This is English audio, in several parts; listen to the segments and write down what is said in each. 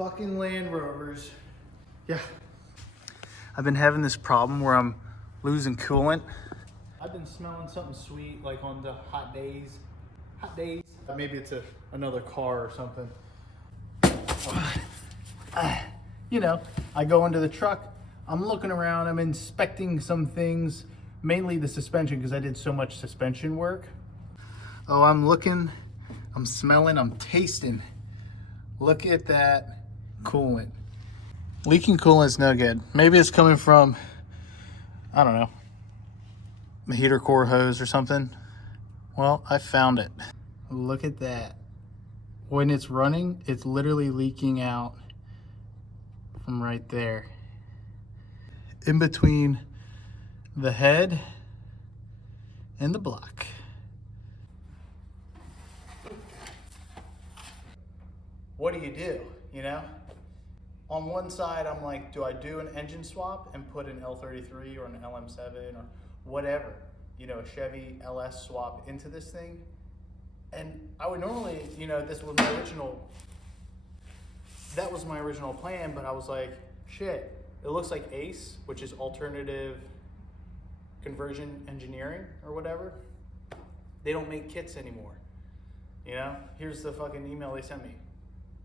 fucking Land Rovers. Yeah. I've been having this problem where I'm losing coolant. I've been smelling something sweet, like on the hot days. Maybe it's another car or something. You know, I go into the truck, I'm looking around, I'm inspecting some things, mainly the suspension because I did so much suspension work. Oh, I'm looking, I'm smelling, I'm tasting. Look at that coolant. Leaking coolant is no good. Maybe it's coming from, I don't know, the heater core hose or something. Well, I found it. Look at that. When it's running, it's literally leaking out from right there. In between the head and the block. What do? You know? On one side, I'm like, do I do an engine swap and put an L33 or an LM7 or whatever, you know, a Chevy LS swap into this thing? And I would normally, you know, that was my original plan, but I was like, shit, it looks like ACE, which is alternative conversion engineering or whatever. They don't make kits anymore. You know, here's the fucking email they sent me.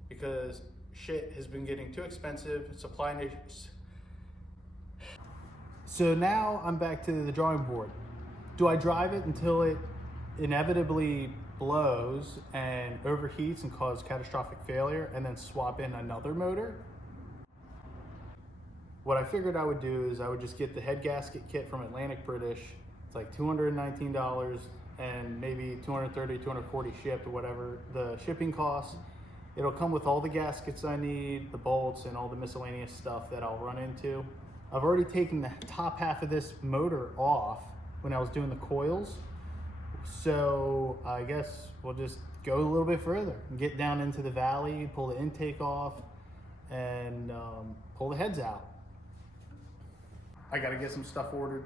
Because shit has been getting too expensive, supply issues. So now I'm back to the drawing board. Do I drive it until it inevitably blows and overheats and cause catastrophic failure and then swap in another motor? What I figured I would do is I would just get the head gasket kit from Atlantic British. It's like $219 and maybe $230, $240 shipped or whatever the shipping costs. It'll come with all the gaskets I need, the bolts, and all the miscellaneous stuff that I'll run into. I've already taken the top half of this motor off when I was doing the coils. So I guess we'll just go a little bit further and get down into the valley, pull the intake off, and pull the heads out. I gotta get some stuff ordered.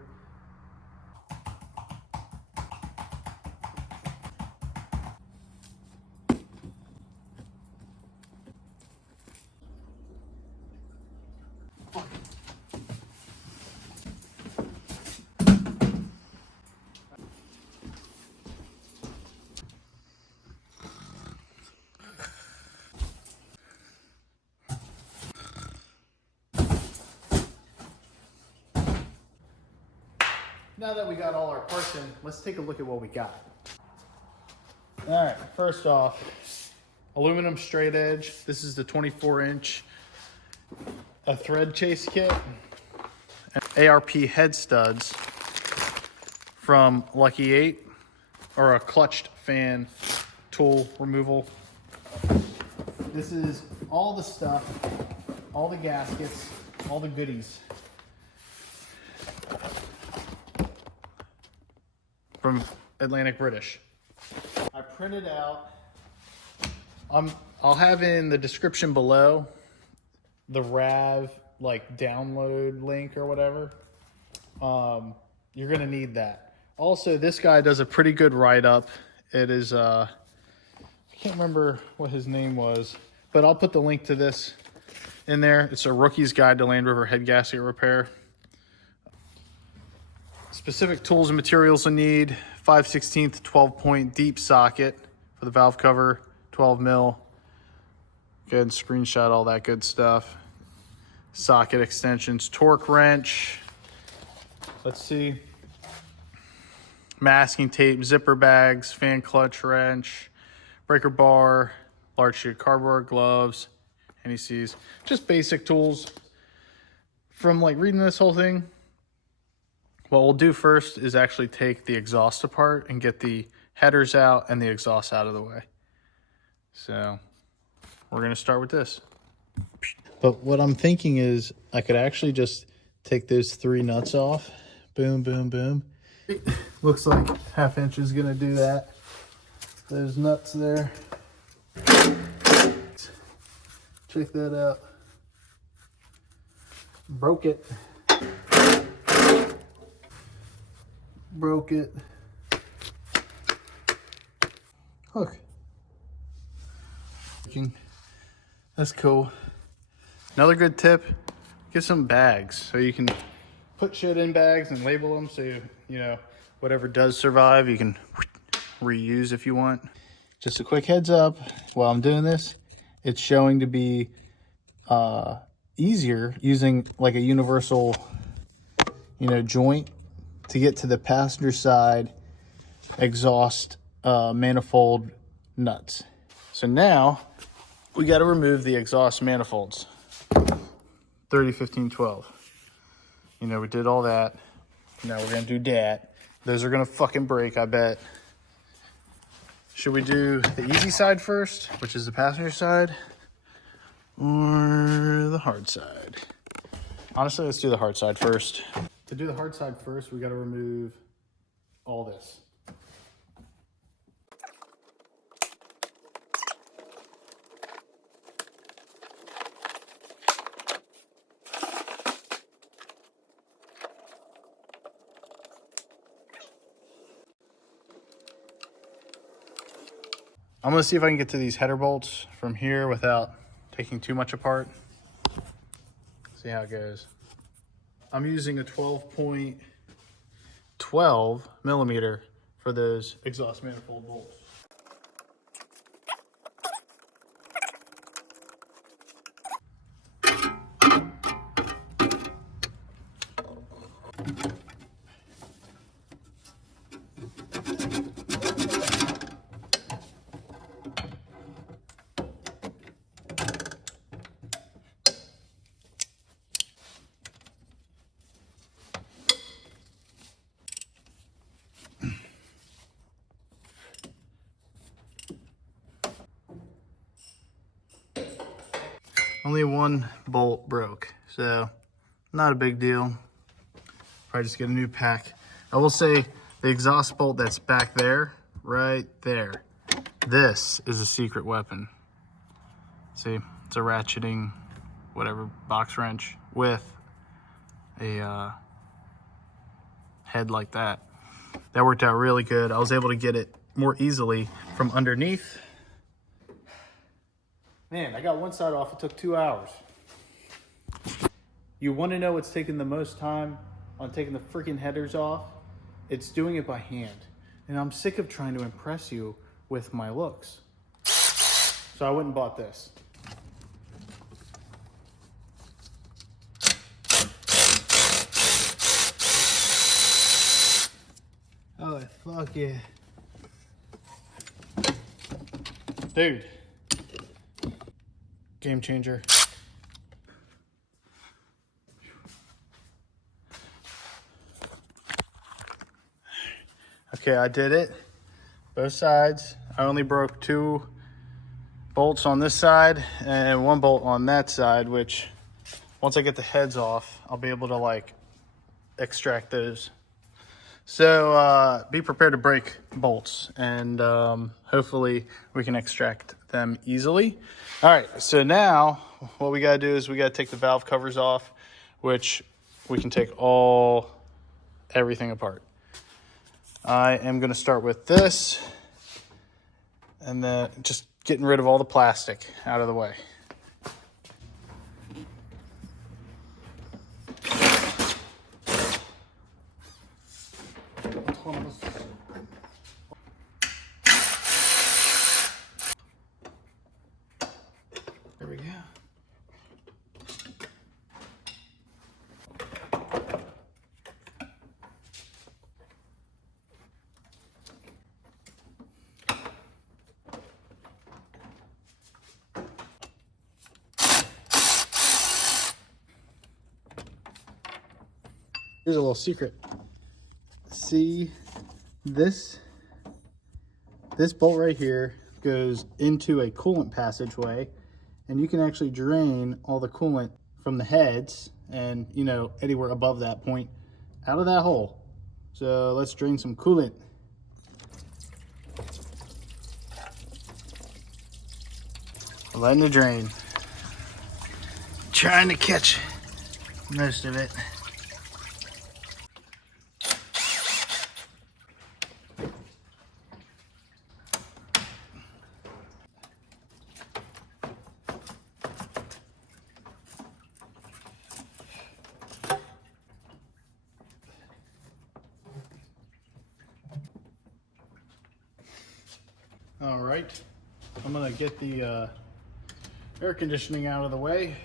Now that we got all our parts in, let's take a look at what we got. All right, first off, aluminum straight edge. This is the 24-inch, a thread chase kit, and ARP head studs from Lucky 8, or a clutched fan tool removal. This is all the stuff, all the gaskets, all the goodies from Atlantic British. I printed out, I'll have in the description below the RAV like download link or whatever. You're gonna need that. Also, this guy does a pretty good write-up. It is, I can't remember what his name was, but I'll put the link to this in there. It's a rookie's guide to Land Rover head gasket repair. Specific tools and materials I need: 5/16 12-point deep socket for the valve cover, 12 mil. Go ahead and screenshot all that good stuff. Socket extensions, torque wrench. Let's see. Masking tape, zipper bags, fan clutch wrench, breaker bar, large sheet cardboard, gloves, NECs. Just basic tools. From like reading this whole thing, what we'll do first is actually take the exhaust apart and get the headers out and the exhaust out of the way. So we're gonna start with this. But what I'm thinking is I could actually just take those 3 nuts off. Boom, boom, boom. Looks like 1/2 inch is gonna do that. Those nuts there. Check that out. Broke it. Broke it. Hook. That's cool. Another good tip, get some bags so you can put shit in bags and label them so you know whatever does survive you can reuse if you want. Just a quick heads up, while I'm doing this, it's showing to be easier using like a universal, joint to get to the passenger side exhaust manifold nuts. So now we got to remove the exhaust manifolds. 30, 15, 12. We did all that. Now we're going to do that. Those are going to fucking break, I bet. Should we do the easy side first, which is the passenger side, or the hard side? Honestly, let's do the hard side first. To do the hard side first, we got to remove all this. I'm gonna see if I can get to these header bolts from here without taking too much apart. See how it goes. I'm using a 12.12 millimeter for those exhaust manifold bolts. Only one bolt broke, so not a big deal. Probably just get a new pack. I will say the exhaust bolt that's back there, right there, this is a secret weapon. See, it's a ratcheting, whatever, box wrench with a head like that. That worked out really good. I was able to get it more easily from underneath. Man, I got one side off, it took 2 hours. You want to know what's taking the most time on taking the freaking headers off? It's doing it by hand. And I'm sick of trying to impress you with my looks. So I went and bought this. Oh, fuck yeah. Dude. Game changer. Okay, I did it. Both sides. I only broke 2 bolts on this side and 1 bolt on that side, which once I get the heads off, I'll be able to like extract those. So be prepared to break bolts, and hopefully we can extract them easily. All right, so now what we gotta do is we gotta take the valve covers off, which we can take everything apart. I am gonna start with this, and then just getting rid of all the plastic out of the way. There we go. Here's a little secret. See this bolt right here goes into a coolant passageway, and you can actually drain all the coolant from the heads and anywhere above that point out of that hole. So let's drain some coolant. Letting it drain. Trying to catch most of it. All right, I'm gonna get the air conditioning out of the way.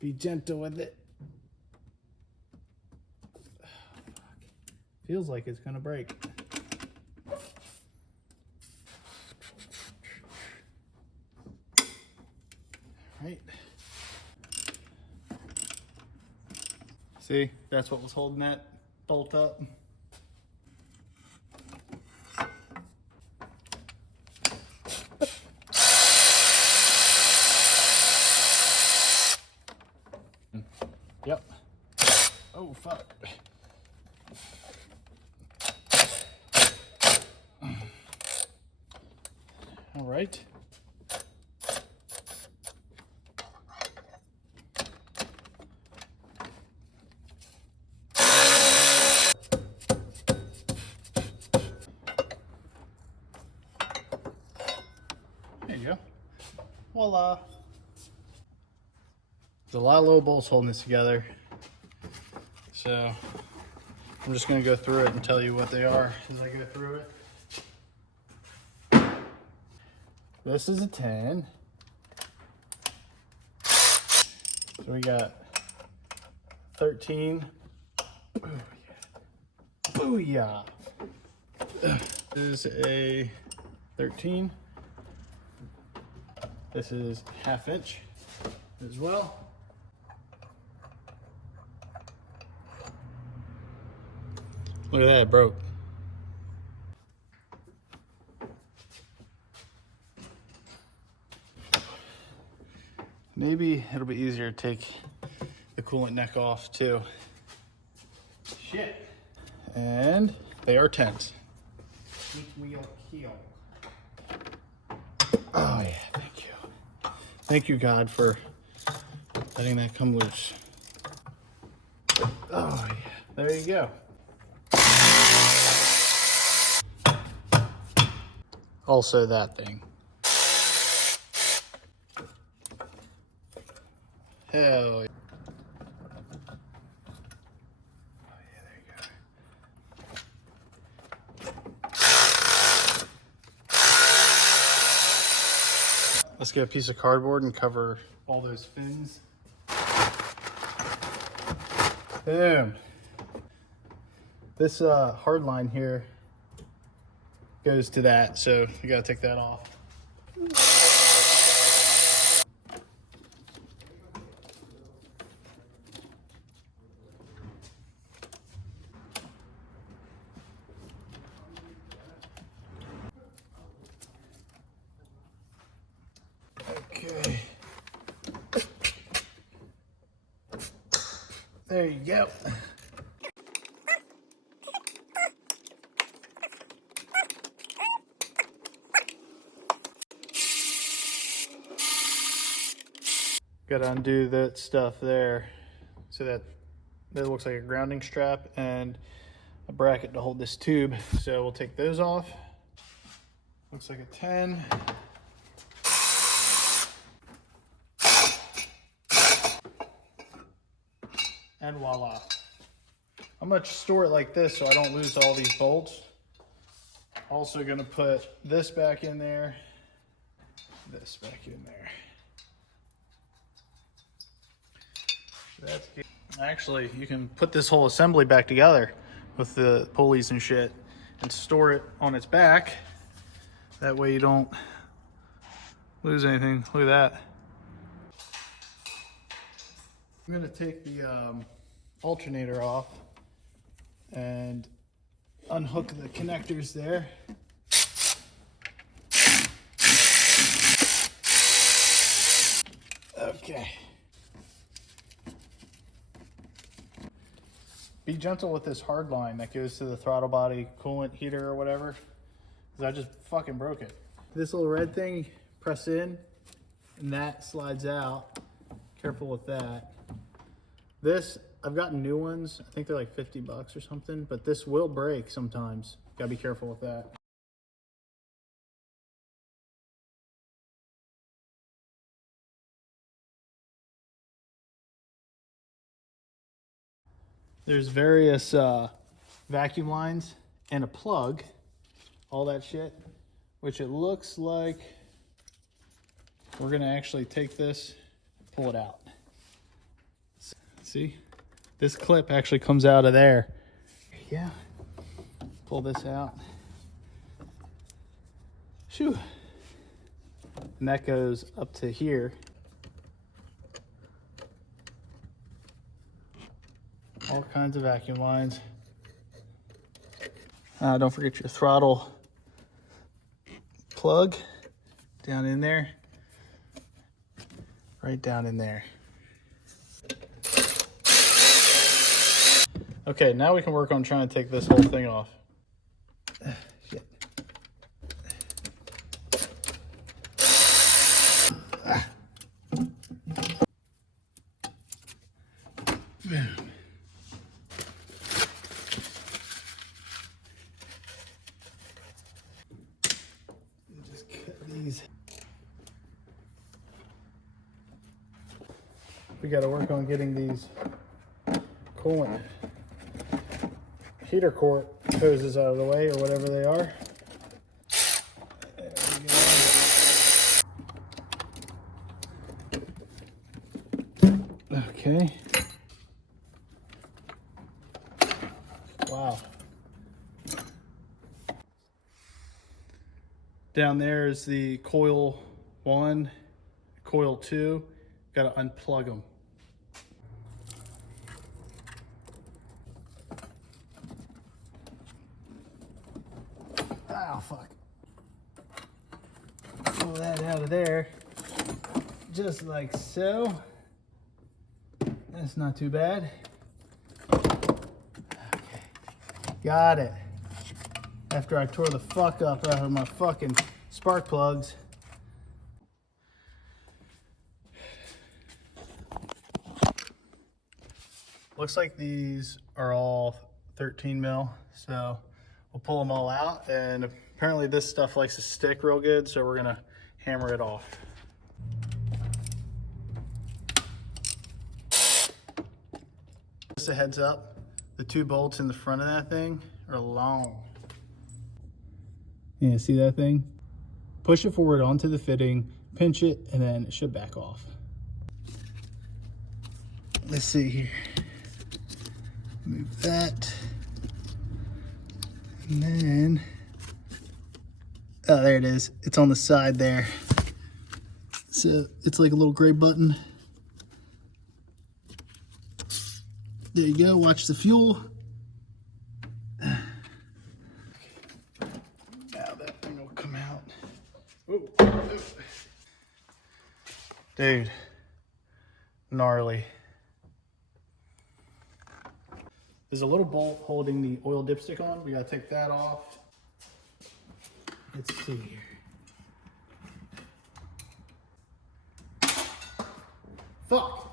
Be gentle with it. Feels like it's gonna break. Right. See, that's what was holding that bolt up. Yep. Oh, fuck. All right. There you go. Voila. There's a lot of little bolts holding this together. So I'm just going to go through it and tell you what they are as I go through it. This is a 10. So we got 13. Booyah. This is a 13. This is 1/2 inch as well. Look at that, it broke. Maybe it'll be easier to take the coolant neck off too. Shit. And they are 10s. Oh yeah, thank you. Thank you, God, for letting that come loose. Oh yeah, there you go. Also that thing. Hell yeah. Oh yeah, there you go. Let's get a piece of cardboard and cover all those fins. Boom. This hard line here goes to that, so you gotta take that off. Okay. There you go. Gotta undo that stuff there so that looks like a grounding strap and a bracket to hold this tube. So we'll take those off. Looks like a 10. And voila. I'm gonna store it like this so I don't lose all these bolts. Also gonna put this back in there, this back in there. That's good. Actually, you can put this whole assembly back together with the pulleys and shit and store it on its back. That way you don't lose anything. Look at that. I'm gonna take the alternator off and unhook the connectors there. Okay. Be gentle with this hard line that goes to the throttle body coolant heater or whatever, because I just fucking broke it. This little red thing, press in, and that slides out. Careful with that. This, I've gotten new ones. I think they're like 50 bucks or something, but this will break sometimes. Gotta be careful with that. There's various vacuum lines and a plug, all that shit, which it looks like we're gonna actually take this, pull it out. See, this clip actually comes out of there. Yeah, pull this out. Shoo. And that goes up to here. All kinds of vacuum lines. Don't forget your throttle plug down in there. Right down in there. Okay, now we can work on trying to take this whole thing off. Shit. Just cut these. We got to work on getting these coolant heater quart hoses out of the way, or whatever they are. There we go. Okay. Wow. Down there is the coil 1, coil 2. Got to unplug them. Oh, fuck. Pull that out of there. Just like so. That's not too bad. Okay. Got it. After I tore the fuck up out of my fucking spark plugs. Looks like these are all 13 mil, so we'll pull them all out, and apparently this stuff likes to stick real good, so we're gonna hammer it off. Just a heads up, the 2 bolts in the front of that thing are long. Yeah, see that thing? Push it forward onto the fitting, pinch it, and then it should back off. Let's see here. Move that. And then, oh, there it is. It's on the side there. So it's like a little gray button. There you go. Watch the fuel. Now that thing will come out. Ooh. Dude, gnarly. There's a little bolt holding the oil dipstick on. We gotta take that off. Let's see here. Fuck!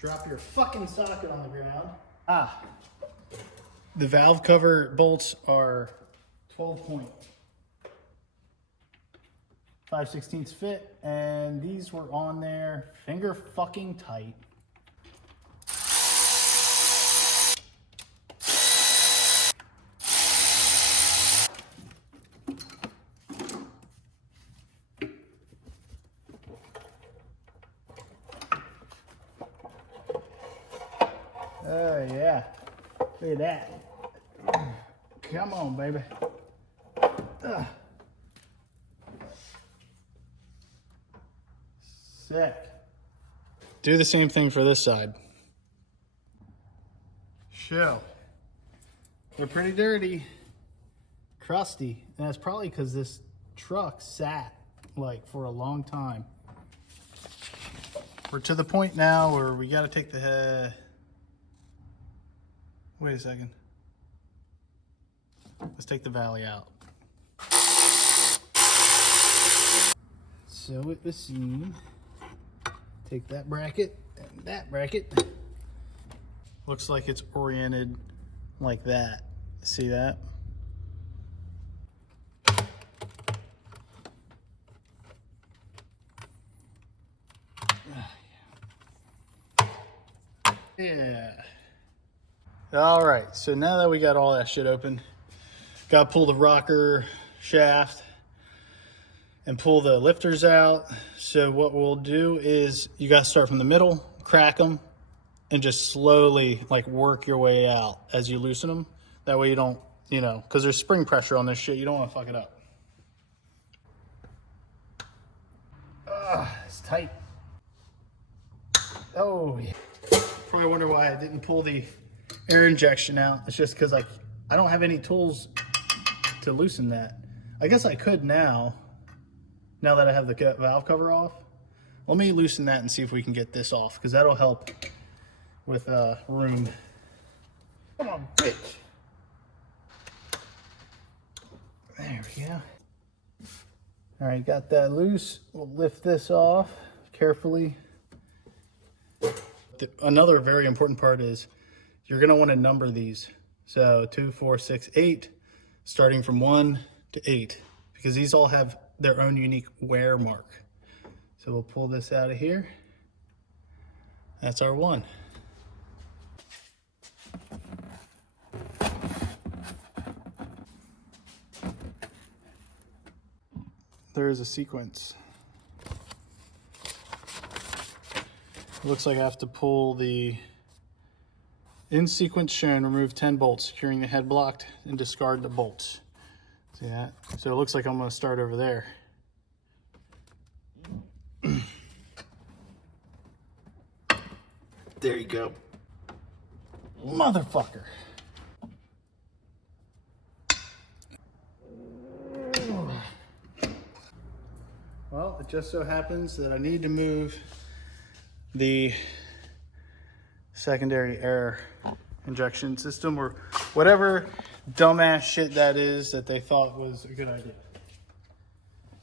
Drop your fucking socket on the ground. Ah. The valve cover bolts are 12.5/16 fit, and these were on there finger fucking tight. Oh yeah, look at that. Come on, baby. Sick. Do the same thing for this side. Show. They're pretty dirty, crusty, and that's probably because this truck sat like for a long time. We're to the point now where we got to take the head. Wait a second. Let's take the valley out. So So with the seam, take that bracket and that bracket. Looks like it's oriented like that. See that? Yeah. All right, so now that we got all that shit open, gotta pull the rocker shaft and pull the lifters out. So what we'll do is you gotta start from the middle, crack them, and just slowly like work your way out as you loosen them. That way you don't, you know, because there's spring pressure on this shit, you don't want to fuck it up. It's tight. Oh yeah. Probably wonder why I didn't pull the air injection out. It's just because I don't have any tools to loosen that. I guess I could now that I have the valve cover off. Let me loosen that and see if we can get this off, because that'll help with room. Come on, bitch. There we go. All right, got that loose. We'll lift this off carefully. Another very important part is you're gonna want to number these. So 2, 4, 6, 8, starting from 1 to 8, because these all have their own unique wear mark. So we'll pull this out of here. That's our 1. There is a sequence. It looks like I have to pull the in sequence shown, remove 10 bolts, securing the head blocked, and discard the bolts. See that? So it looks like I'm going to start over there. There you go. Motherfucker. Well, it just so happens that I need to move the secondary air injection system, or whatever dumbass shit that is that they thought was a good idea.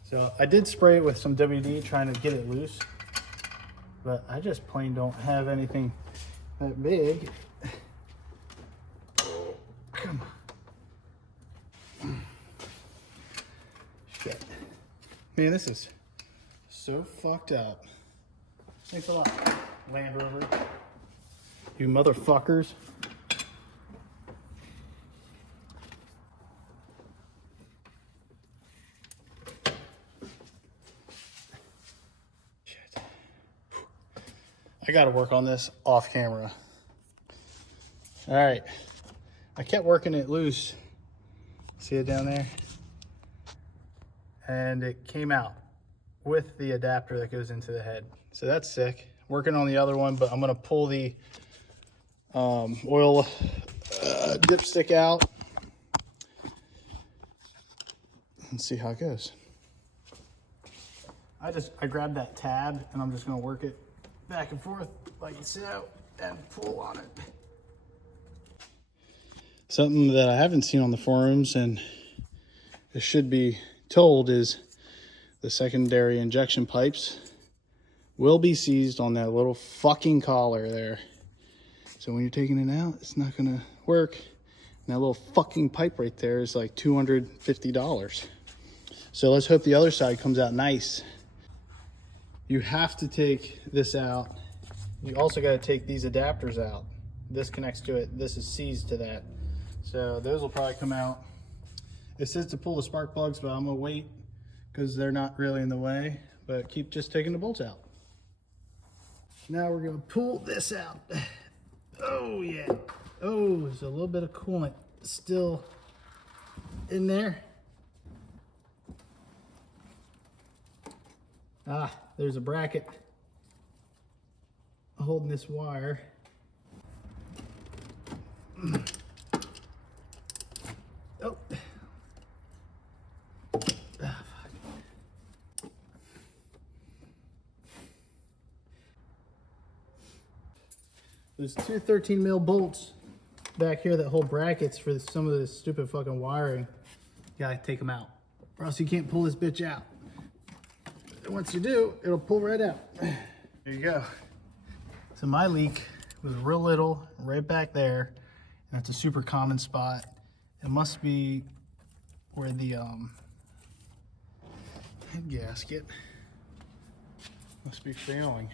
So I did spray it with some WD trying to get it loose, but I just plain don't have anything that big. Come on. Shit. Man, this is so fucked up. Thanks a lot, Land Rover. You motherfuckers. Shit. I gotta work on this off camera. All right. I kept working it loose. See it down there? And it came out with the adapter that goes into the head. So that's sick. Working on the other one, but I'm gonna pull the oil dipstick out and see how it goes. I grabbed that tab and I'm just gonna work it back and forth like so and pull on it. Something that I haven't seen on the forums and it should be told is the secondary injection pipes will be seized on that little fucking collar there. So when you're taking it out, it's not gonna work. And that little fucking pipe right there is like $250. So let's hope the other side comes out nice. You have to take this out. You also gotta take these adapters out. This connects to it, this is seized to that. So those will probably come out. It says to pull the spark plugs, but I'm gonna wait because they're not really in the way, but keep just taking the bolts out. Now we're gonna pull this out. Oh yeah. Oh, there's a little bit of coolant still in there. Ah, there's a bracket holding this wire. Oh. There's two 13 mil bolts back here that hold brackets for some of this stupid fucking wiring. You gotta take them out, or else you can't pull this bitch out. And once you do, it'll pull right out. There you go. So my leak was real little, right back there. And that's a super common spot. It must be where the head gasket must be failing.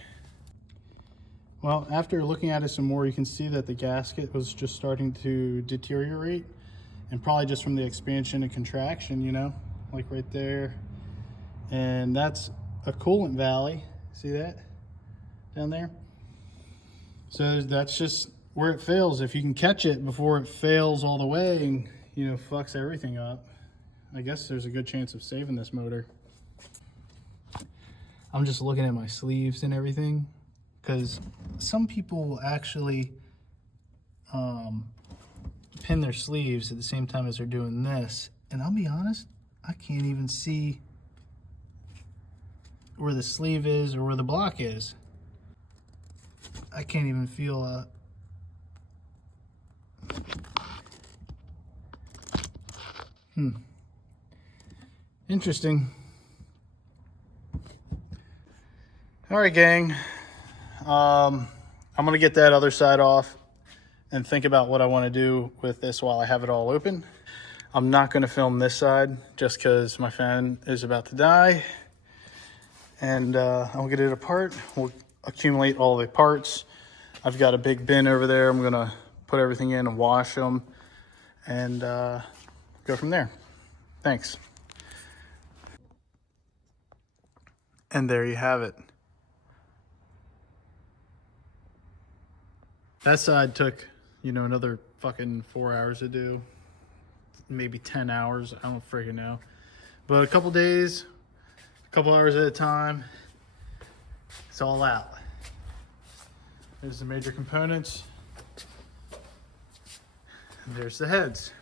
Well, after looking at it some more, you can see that the gasket was just starting to deteriorate, and probably just from the expansion and contraction, you know, like right there. And that's a coolant valley. See that down there? So that's just where it fails. If you can catch it before it fails all the way and, you know, fucks everything up, I guess there's a good chance of saving this motor. I'm just looking at my sleeves and everything, because some people will actually pin their sleeves at the same time as they're doing this. And I'll be honest, I can't even see where the sleeve is or where the block is. I can't even feel Interesting. All right, gang. I'm gonna get that other side off and think about what I want to do with this while I have it all open. I'm not gonna film this side just because my fan is about to die. And I'll get it apart. We'll accumulate all the parts. I've got a big bin over there. I'm gonna put everything in and wash them and go from there. Thanks. And there you have it. That side took, you know, another fucking 4 hours to do. Maybe 10 hours, I don't freaking know. But a couple days, a couple hours at a time, it's all out. There's the major components. And there's the heads.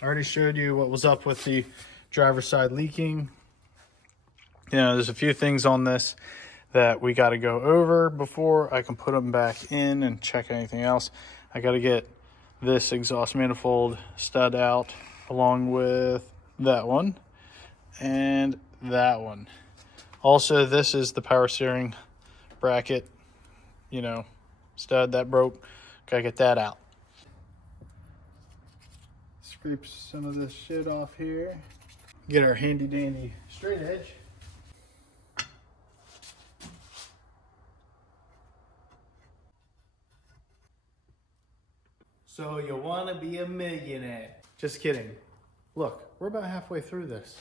I already showed you what was up with the driver's side leaking. You know, there's a few things on this that we got to go over before I can put them back in and check anything else. I got to get this exhaust manifold stud out along with that one and that one. Also, this is the power steering bracket, you know, stud that broke. Gotta get that out. Scrape some of this shit off here. Get our handy dandy straight edge. So you want to be a millionaire. Just kidding. Look, we're about halfway through this.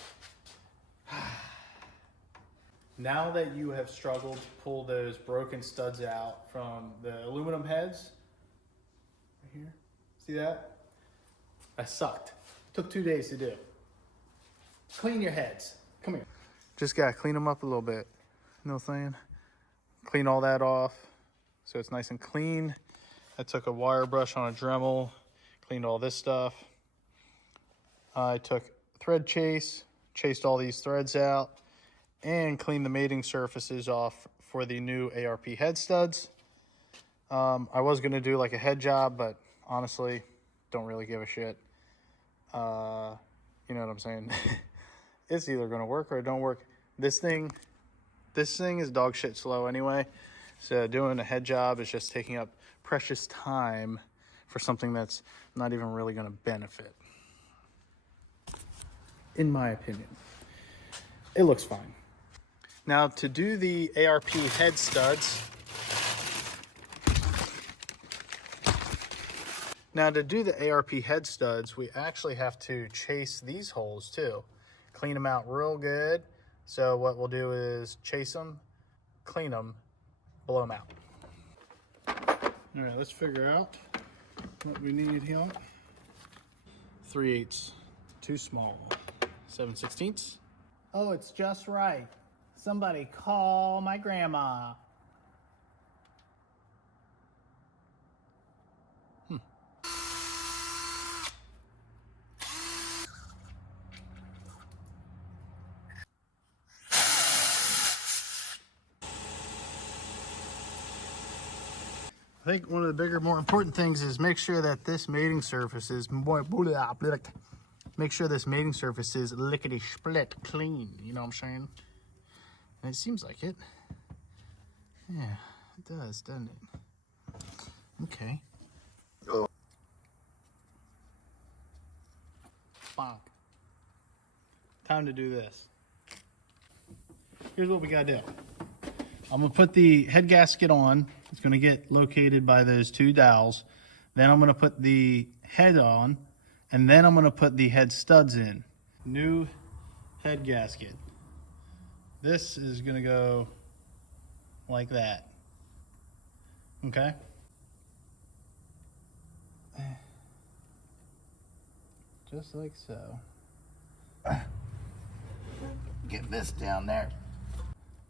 Now that you have struggled to pull those broken studs out from the aluminum heads, right here, see that? That sucked. Took 2 days to do. Clean your heads. Come here. Just gotta clean them up a little bit. You know what I'm saying? Clean all that off so it's nice and clean. I took a wire brush on a Dremel, cleaned all this stuff. I took thread chase, chased all these threads out, and cleaned the mating surfaces off for the new ARP head studs. I was gonna do like a head job, but honestly, don't really give a shit. You know what I'm saying? It's either gonna work or it don't work. This thing is dog shit slow anyway. So doing a head job is just taking up precious time for something that's not even really gonna benefit. In my opinion. It looks fine. Now to do the ARP head studs, we actually have to chase these holes too. Clean them out real good. So what we'll do is chase them, clean them, blow them out. All right, let's figure out what we need here. 3/8, too small. 7/16. Oh, it's just right. Somebody call my grandma. I think one of the bigger, more important things is make sure that this mating surface is lickety split clean. You know what I'm saying? It seems like it. Yeah, it does, doesn't it? Okay. Oh. Bonk. Time to do this. Here's what we gotta do. I'm gonna put the head gasket on. It's gonna get located by those two dowels. Then I'm gonna put the head on, and then I'm gonna put the head studs in. New head gasket. This is gonna go like that. Okay? Just like so. Get this down there.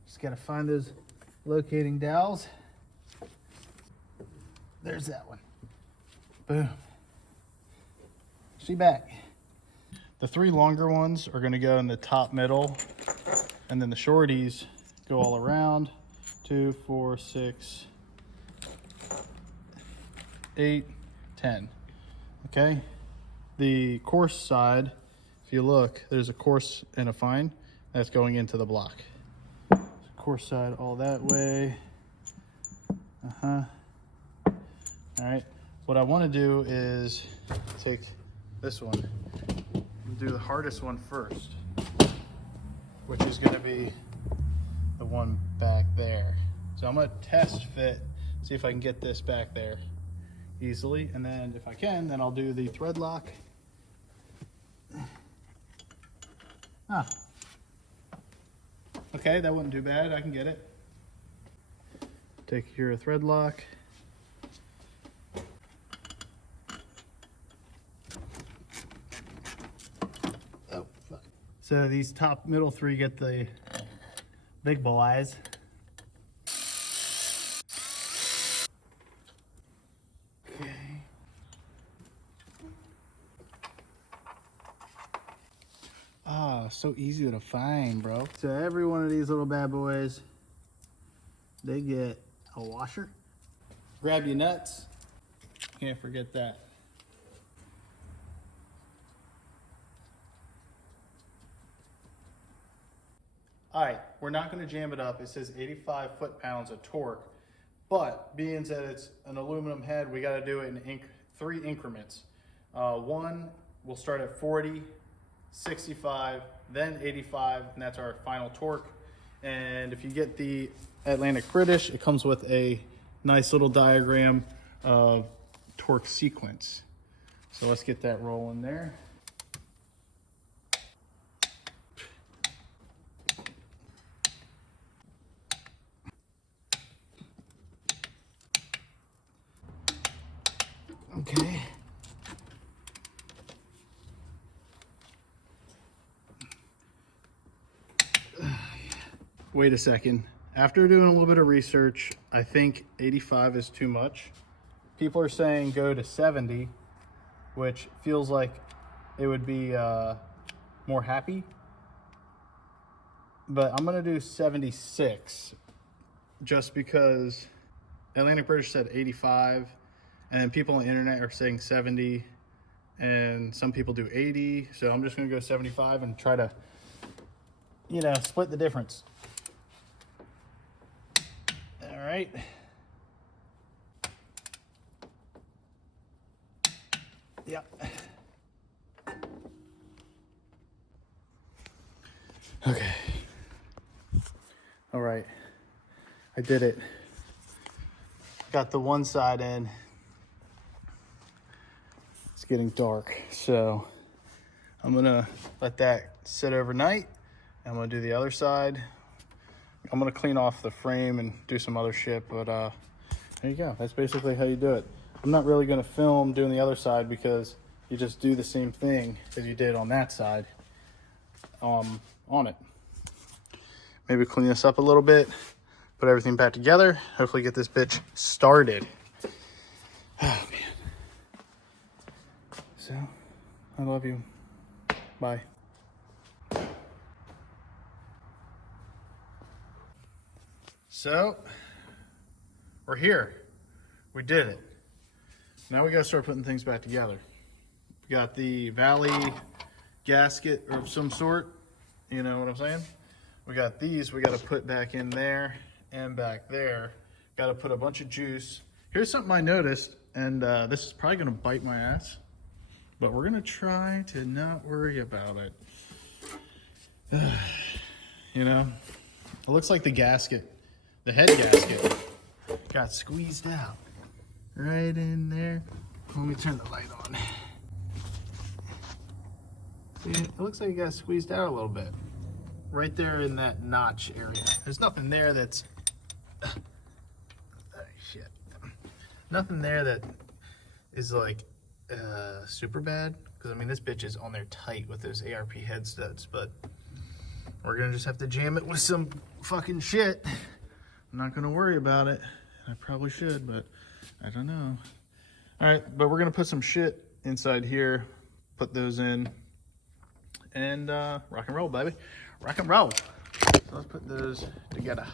Just gotta find those locating dowels. There's that one. Boom. See back. The three longer ones are gonna go in the top middle, and then the shorties go all around. 2, 4, 6, 8, 10. Okay? The coarse side, if you look, there's a coarse and a fine that's going into the block. Coarse side all that way. All right, what I want to do is take this one and do the hardest one first, which is going to be the one back there. So I'm going to test fit, see if I can get this back there easily, and then if I can, then I'll do the thread lock. Okay, that wasn't too bad. I can get it. Take your thread lock. Oh, fuck. So these top middle three get the big boys. Okay. Ah, so easy to find, bro. So every one of these little bad boys, they get a washer. Grab your nuts. Can't forget that. All right, we're not gonna jam it up. It says 85 foot-pounds of torque, but being that it's an aluminum head, we gotta do it in 3 increments. One, we'll start at 40, 65, then 85, and that's our final torque. And if you get the Atlantic British, it comes with a nice little diagram of torque sequence. So let's get that rolling there. Okay. Wait a second. After doing a little bit of research, I think 85 is too much. People are saying go to 70, which feels like it would be more happy. But I'm gonna do 76 just because Atlantic British said 85, and people on the internet are saying 70, and some people do 80. So I'm just gonna go 75 and try to, you know, split the difference. All right. Yep. Okay. All right. I did it. Got the one side in. It's getting dark, so I'm gonna let that sit overnight. I'm gonna do the other side. I'm gonna clean off the frame and do some other shit, but there you go. That's basically how you do it. I'm not really gonna film doing the other side because you just do the same thing as you did on that side on it. Maybe clean this up a little bit, put everything back together, hopefully get this bitch started. Oh man. So, I love you. Bye. So, we're here. We did it. Now we gotta start putting things back together. We got the Valley gasket of some sort, you know what I'm saying? We got these we got to put back in there and back there. Got to put a bunch of juice. Here's something I noticed, and this is probably going to bite my ass, but we're going to try to not worry about it. You know, it looks like the gasket, the head gasket, got squeezed out right in there. Let me turn the light on. See, it looks like it got squeezed out a little bit. Right there in that notch area. There's nothing there that's... oh, shit. Nothing there that is like super bad. Because I mean, this bitch is on there tight with those ARP head studs. But we're going to just have to jam it with some fucking shit. I'm not going to worry about it. I probably should, but I don't know. Alright, but we're going to put some shit inside here. Put those in. And rock and roll, baby. Rock and roll. So let's put those together.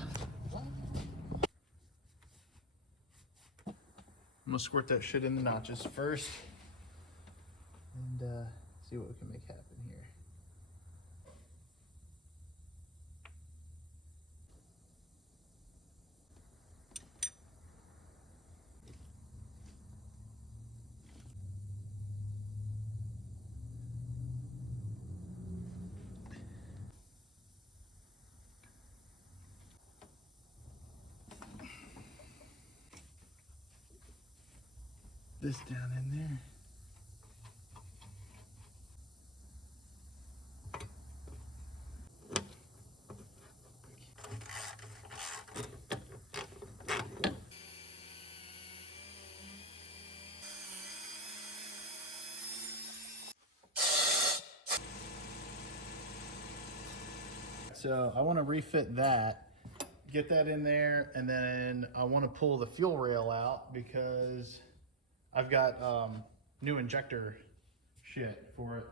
I'm gonna squirt that shit in the notches first and see what we can make happen here. This down in there. So I want to refit that, get that in there, and then I want to pull the fuel rail out because I've got new injector shit for it.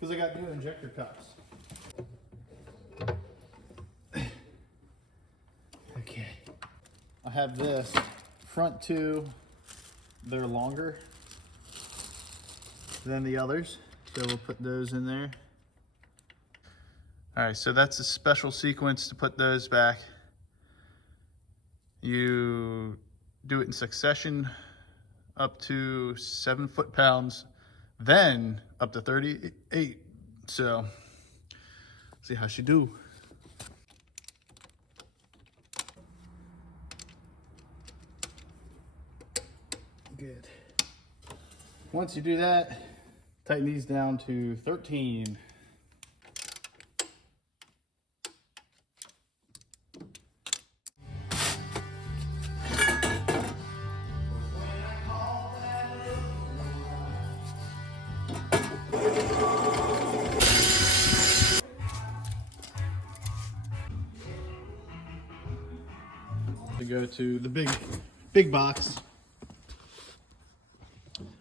Because I got new injector cups. Okay. I have this. Front two, they're longer than the others. So we'll put those in there. All right, so that's a special sequence to put those back. You do it in succession up to 7 foot-pounds, then up to 38. So, see how she do. Good. Once you do that, tighten these down to 13. To go to the big box.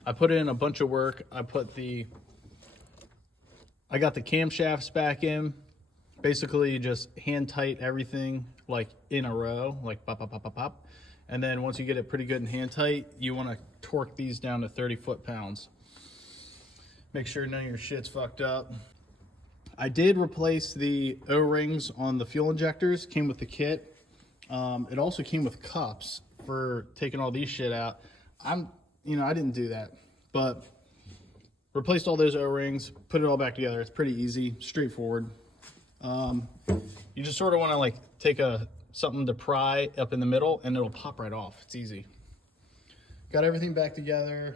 I put in a bunch of work. I got the camshafts back in. Basically, you just hand tight everything like in a row, like pop, pop, pop, pop, pop. And then once you get it pretty good and hand tight, you want to torque these down to 30 foot-pounds. Make sure none of your shit's fucked up. I did replace the O-rings on the fuel injectors. Came with the kit. It also came with cups for taking all these shit out. I didn't do that, but replaced all those O-rings, put it all back together. It's pretty easy, straightforward. You just sort of want to like take something to pry up in the middle and it'll pop right off. It's easy. Got everything back together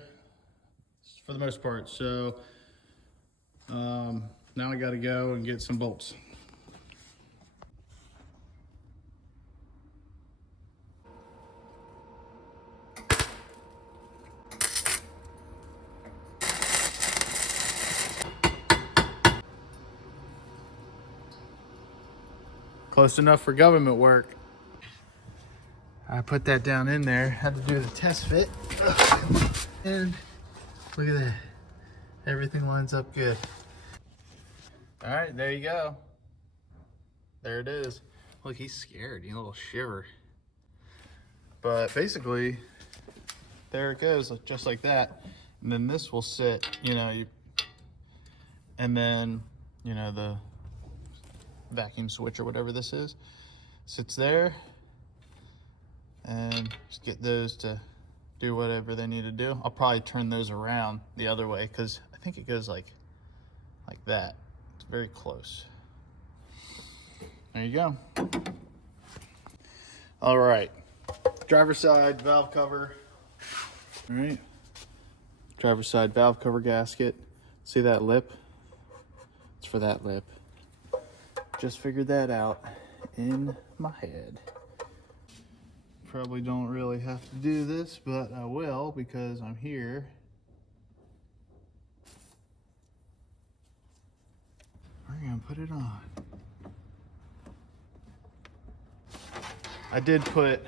for the most part. So now I got to go and get some bolts. Close enough for government work. I put that down in there, had to do the test fit. And look at that. Everything lines up good. All right, there you go. There it is. Look, he's scared, a little shiver. But basically, there it goes, just like that. And then this will sit, and then, vacuum switch or whatever this is. Sits there, and just get those to do whatever they need to do. I'll probably turn those around the other way because I think it goes like that. It's very close. There you go. All right, driver's side valve cover. All right, driver's side valve cover gasket. See that lip? It's for that lip. Just figured that out in my head. Probably don't really have to do this, but I will because I'm here. We're gonna put it on. I did put,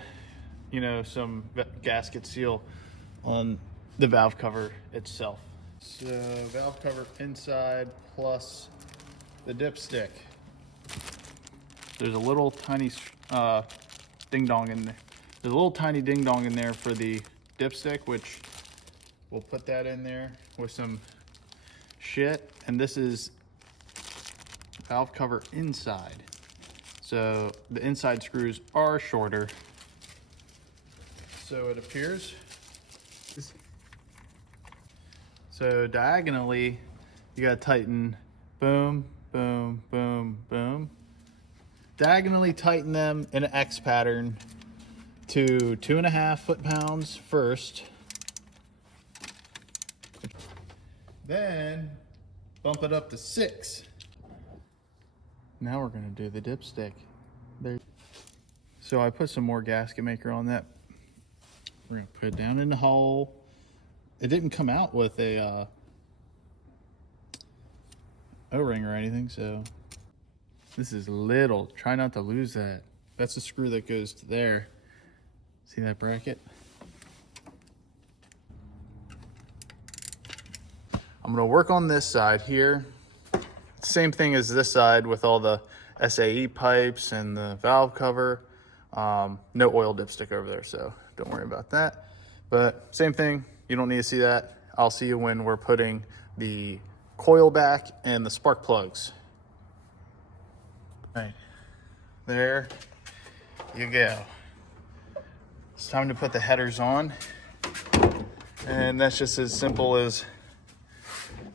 you know, some gasket seal on the valve cover itself. So valve cover inside plus the dipstick. There's a little tiny ding dong in there. There's a little tiny ding dong in there for the dipstick, which we'll put that in there with some shit. And this is valve cover inside. So the inside screws are shorter. So it appears. So diagonally, you gotta tighten, boom, boom, boom, boom. Diagonally tighten them in an X pattern to 2.5 foot-pounds first. Then bump it up to 6. Now we're gonna do the dipstick. There. So I put some more gasket maker on that. We're gonna put it down in the hole. It didn't come out with a O-ring or anything, so this is little. Try not to lose that. That's the screw that goes to there. See that bracket? I'm gonna work on this side here. Same thing as this side with all the SAE pipes and the valve cover. No oil dipstick over there, so don't worry about that. But same thing, you don't need to see that. I'll see you when we're putting the coil back and the spark plugs. All right, there you go. It's time to put the headers on. And that's just as simple as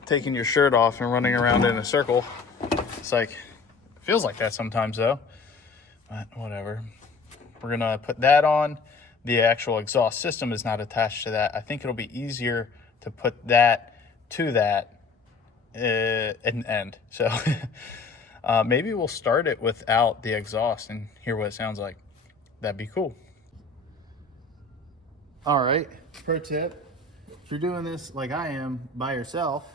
taking your shirt off and running around in a circle. It's like, it feels like that sometimes though, but whatever. We're gonna put that on. The actual exhaust system is not attached to that. I think it'll be easier to put that to that an end. So maybe we'll start it without the exhaust and hear what it sounds like. That'd be cool. All right, pro tip. If you're doing this like I am by yourself,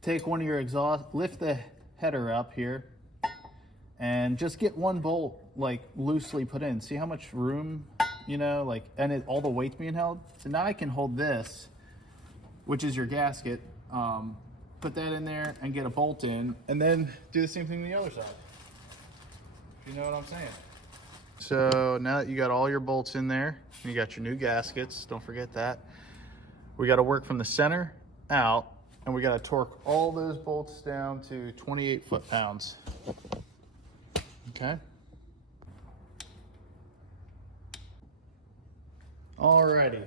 take one of your exhaust, lift the header up here, and just get one bolt like loosely put in. See how much room, you know, like, and all the weight's being held. So now I can hold this, which is your gasket, put that in there and get a bolt in, and then do the same thing on the other side. You know what I'm saying? So now that you got all your bolts in there, you got your new gaskets, don't forget that. We got to work from the center out, and we got to torque all those bolts down to 28 foot-pounds. Okay. Alrighty.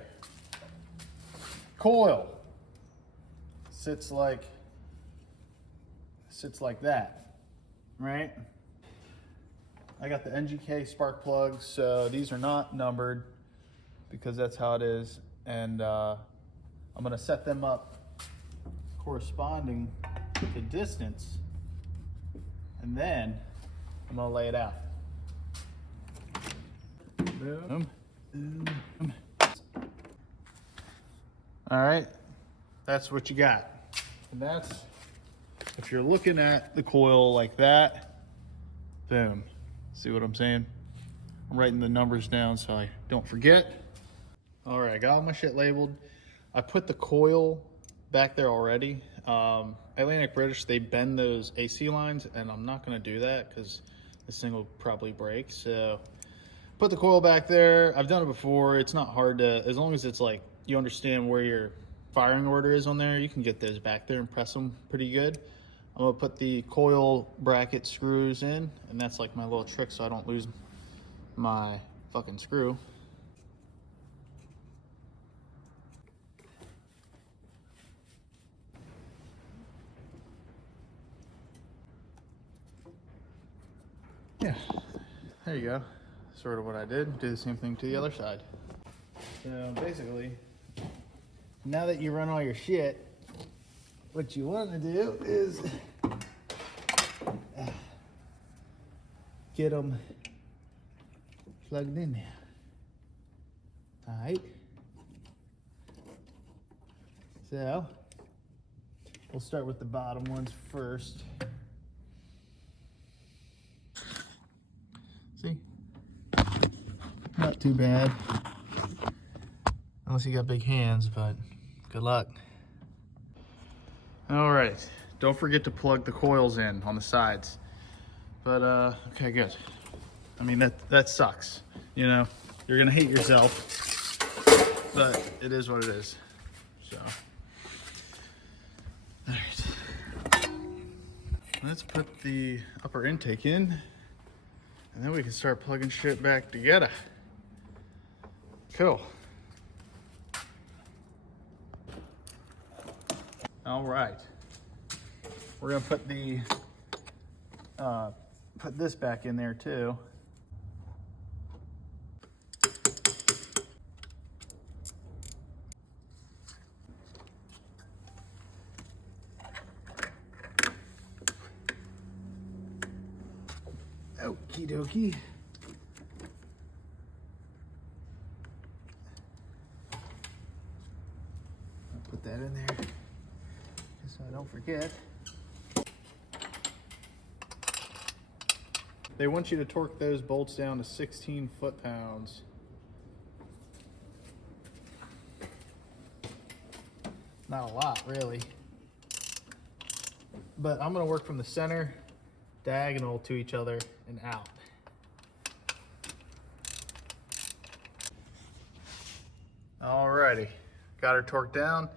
Coil sits like that, right? I got the NGK spark plugs, so these are not numbered because that's how it is, and I'm gonna set them up corresponding to distance, and then I'm gonna lay it out. Boom. Boom. All right, that's what you got. And that's, if you're looking at the coil like that, boom. See what I'm saying? I'm writing the numbers down so I don't forget. All right, I got all my shit labeled. I put the coil back there already. Atlantic British, they bend those AC lines, and I'm not gonna do that because this thing will probably break. So put the coil back there. I've done it before. It's not hard to, as long as it's like, you understand where your firing order is on there, you can get those back there and press them pretty good. I'm gonna put the coil bracket screws in, and that's like my little trick so I don't lose my fucking screw. Yeah, there you go. Sort of what I did. Do the same thing to the other side. So basically, now that you run all your shit, what you want to do is get them plugged in there. All right. So we'll start with the bottom ones first. See? Not too bad. Unless you got big hands, but good luck. All right, don't forget to plug the coils in on the sides. But okay, good. I mean, that sucks. You know, you're gonna hate yourself, but it is what it is. So, all right. Let's put the upper intake in, and then we can start plugging shit back together. Cool. All right, we're gonna put the put this back in there too. Okie dokie. I'll put that in there just so I don't forget. They want you to torque those bolts down to 16 foot-pounds. Not a lot, really. But I'm gonna work from the center, diagonal to each other, and out. Alrighty, got her torqued down.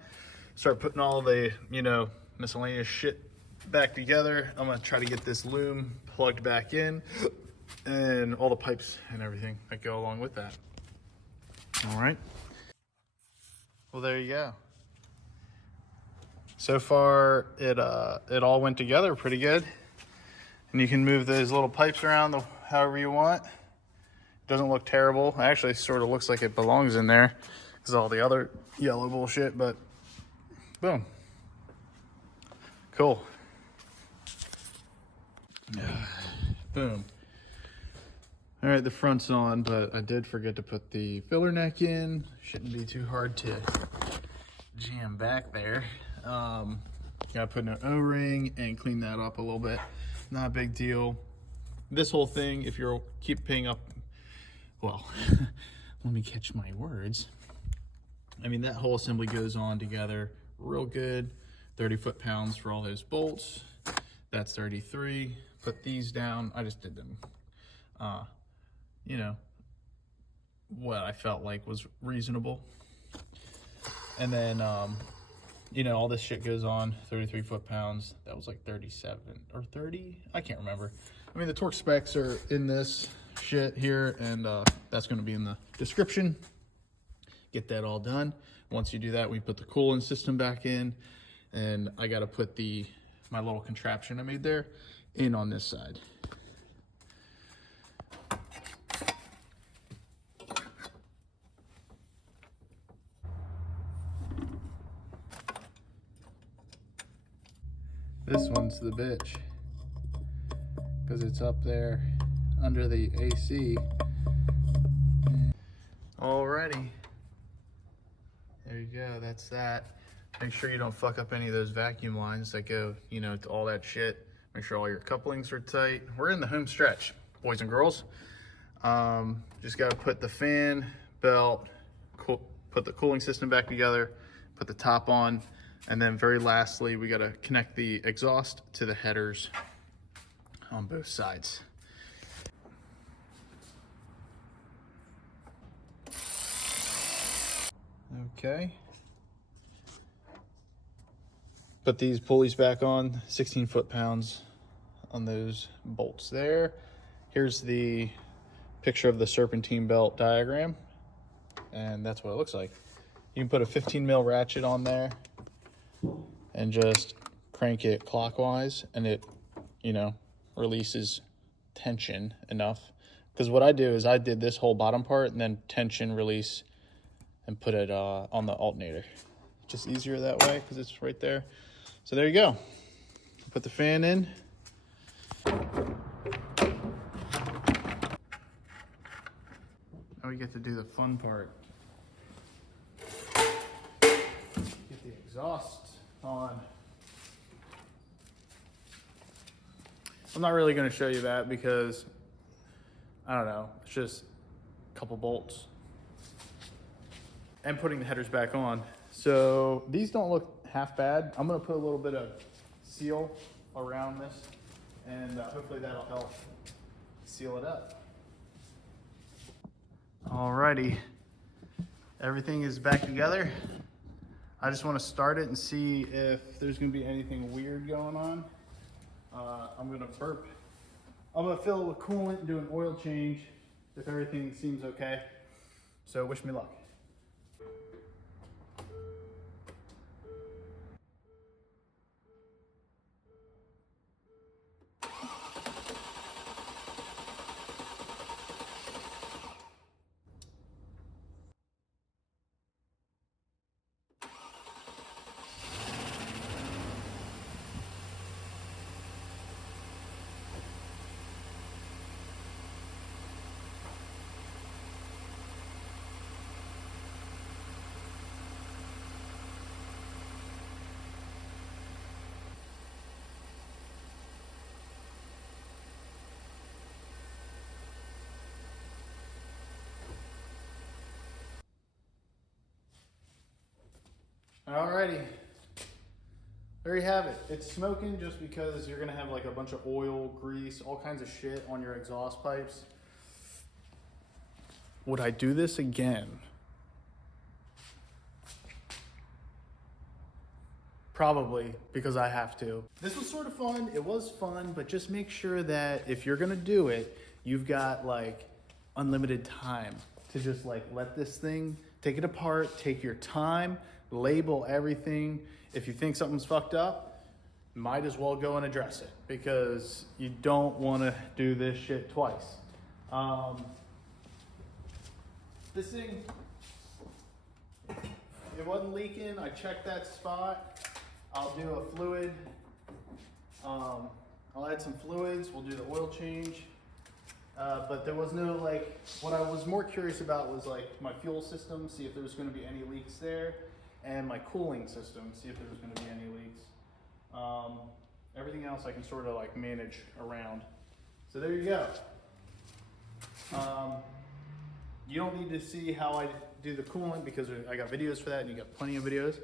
Start putting all the, you know, miscellaneous shit back together. I'm gonna try to get this loom plugged back in and all the pipes and everything that go along with that. All right. Well, there you go. So far, it all went together pretty good. And you can move those little pipes around however you want. It doesn't look terrible. Actually, it sort of looks like it belongs in there because all the other yellow bullshit, but boom. Cool. Boom. All right, the front's on, but I did forget to put the filler neck in. Shouldn't be too hard to jam back there. Gotta put in an O-ring and clean that up a little bit. Not a big deal. This whole thing, if you're keeping up, well, let me catch my words. I mean, that whole assembly goes on together real good. 30 foot-pounds for all those bolts. That's 33. Put these down. I just did them. You know, what I felt like was reasonable. And then, you know, all this shit goes on 33 foot-pounds. That was like 37 or 30. I can't remember. I mean, the torque specs are in this shit here, and that's going to be in the description. Get that all done. Once you do that, we put the coolant system back in, and I got to put my little contraption I made there in on this side. This one's the bitch because it's up there under the AC. Alrighty, there you go. That's that. Make sure you don't fuck up any of those vacuum lines that go, you know, to all that shit. Make sure all your couplings are tight. We're in the home stretch, boys and girls. Just got to put the fan, belt, put the cooling system back together, put the top on. And then very lastly, we got to connect the exhaust to the headers on both sides. Okay. put these pulleys back on, 16 foot-pounds on those bolts there. Here's the picture of the serpentine belt diagram, and that's what it looks like. You can put a 15 mil ratchet on there and just crank it clockwise, and it, you know, releases tension enough. Because what I do is I did this whole bottom part and then tension release and put it on the alternator. Just easier that way because it's right there. So there you go. Put the fan in. Now we get to do the fun part. Get the exhaust on. I'm not really going to show you that because I don't know, it's just a couple bolts and putting the headers back on. So these don't look half bad. I'm going to put a little bit of seal around this, and hopefully that'll help seal it up. Alrighty, everything is back together. I just want to start it and see if there's going to be anything weird going on. I'm going to burp. I'm going to fill it with coolant and do an oil change if everything seems okay. So wish me luck. Alrighty, there you have it. It's smoking just because you're gonna have like a bunch of oil, grease, all kinds of shit on your exhaust pipes. Would I do this again? Probably, because I have to. This was sort of fun, it was fun, but just make sure that if you're gonna do it, you've got like unlimited time to just like let this thing, take it apart, take your time, label everything. If you think something's fucked up, might as well go and address it because you don't want to do this shit twice. This thing, it wasn't leaking. I checked that spot. I'll do a fluid. I'll add some fluids. We'll do the oil change. But there was no like, what I was more curious about was like my fuel system, see if there was going to be any leaks there. And my cooling system, see if there was going to be any leaks. Everything else I can sort of like manage around. So there you go. You don't need to see how I do the coolant because I got videos for that and you got plenty of videos.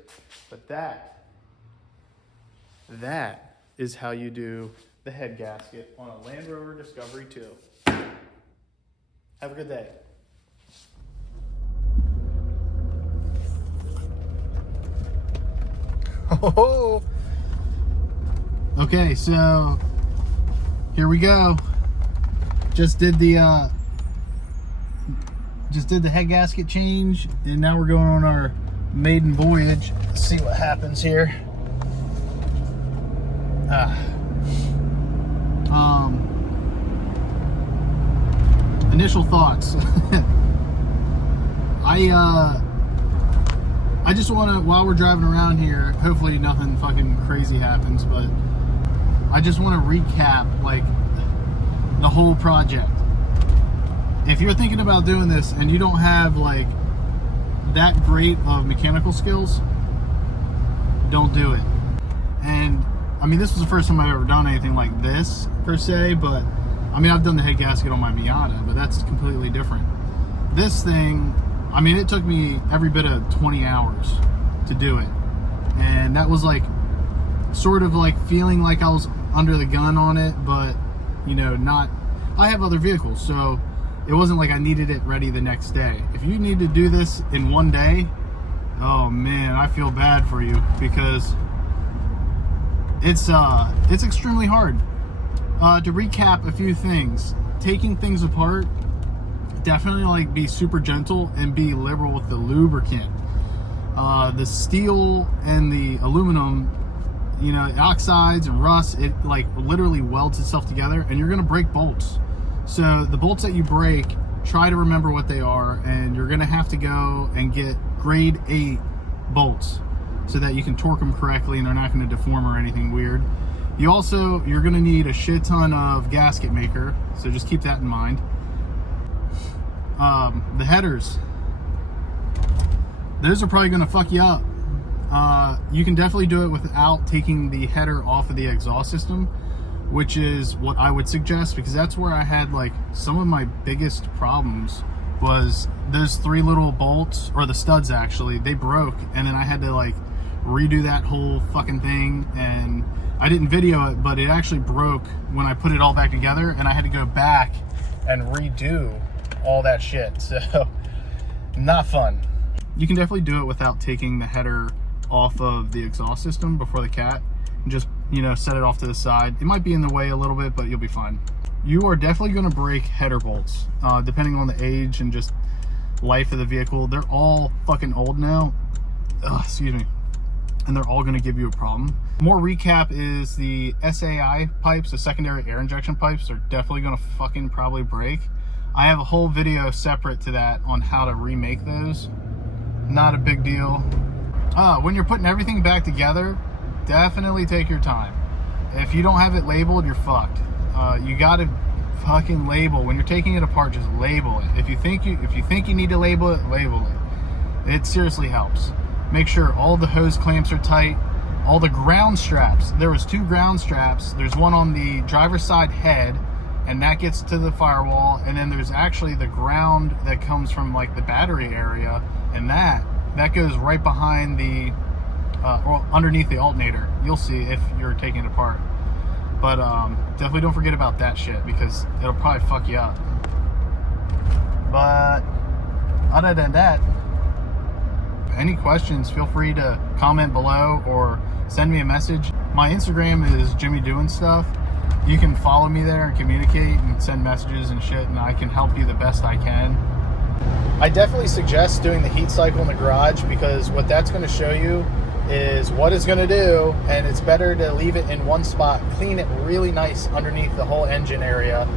But that is how you do the head gasket on a Land Rover Discovery2. Have a good day. Oh, okay, so here we go. Just did the head gasket change, and now we're going on our maiden voyage. Let's see what happens here. Initial thoughts. I just want to, while we're driving around here, hopefully nothing fucking crazy happens, but I just want to recap like the whole project. If you're thinking about doing this and you don't have like that great of mechanical skills, don't do it. And I mean, this was the first time I've ever done anything like this per se, but I mean, I've done the head gasket on my Miata, but that's completely different. This thing, I mean, it took me every bit of 20 hours to do it. And that was like, sort of like feeling like I was under the gun on it, but you know, not, I have other vehicles, so it wasn't like I needed it ready the next day. If you need to do this in one day, oh man, I feel bad for you because it's extremely hard. To recap a few things, taking things apart, definitely like be super gentle and be liberal with the lubricant. The steel and the aluminum, you know, oxides and rust, it like literally welds itself together, and you're gonna break bolts. So the bolts that you break, try to remember what they are, and you're gonna have to go and get grade 8 bolts so that you can torque them correctly and they're not gonna deform or anything weird. You're gonna need a shit ton of gasket maker, so just keep that in mind. The headers, those are probably gonna fuck you up. You can definitely do it without taking the header off of the exhaust system, which is what I would suggest, because that's where I had like some of my biggest problems. Was those 3 little bolts, or the studs actually, they broke, and then I had to like redo that whole fucking thing, and I didn't video it, but it actually broke when I put it all back together, and I had to go back and redo all that shit. So not fun. You can definitely do it without taking the header off of the exhaust system before the cat, and just, you know, set it off to the side. It might be in the way a little bit, but you'll be fine. You are definitely going to break header bolts, depending on the age and just life of the vehicle. They're all fucking old now. Excuse me. And they're all going to give you a problem. More recap is the SAI pipes, the secondary air injection pipes, are definitely going to fucking probably break. I have a whole video separate to that on how to remake those. Not a big deal. When you're putting everything back together, definitely take your time. If you don't have it labeled, you're fucked. You gotta fucking label. When you're taking it apart, just label it. If you think you need to label it, label it. It seriously helps. Make sure all the hose clamps are tight. All the ground straps. There was 2 ground straps. There's one on the driver's side head, and that gets to the firewall. And then there's actually the ground that comes from like the battery area, and that goes right behind the, or underneath the alternator. You'll see if you're taking it apart. But definitely don't forget about that shit, because it'll probably fuck you up. But other than that, any questions, feel free to comment below or send me a message. My Instagram is Jimmy Doing Stuff. You can follow me there and communicate and send messages and shit, and I can help you the best I can. I definitely suggest doing the heat cycle in the garage, because what that's going to show you is what it's going to do, and it's better to leave it in one spot, clean it really nice underneath the whole engine area.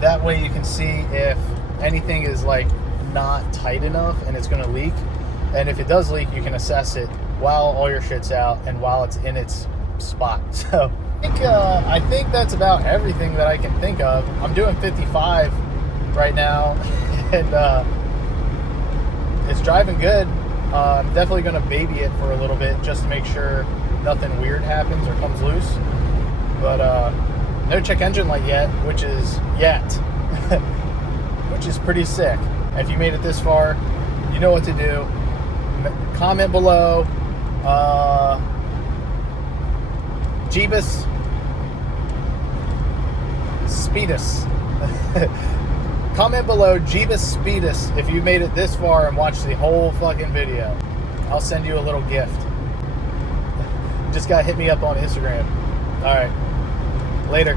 That way you can see if anything is like not tight enough and it's going to leak, and if it does leak, you can assess it while all your shit's out and while it's in its spot. So I think that's about everything that I can think of. I'm doing 55 right now, and it's driving good. I'm definitely going to baby it for a little bit just to make sure nothing weird happens or comes loose. But no check engine light yet, which is which is pretty sick. If you made it this far, you know what to do. Comment below. Jeebus Speedus. Comment below Jeebus Speedus if you made it this far and watched the whole fucking video. I'll send you a little gift. Just gotta hit me up on Instagram. Alright. Later.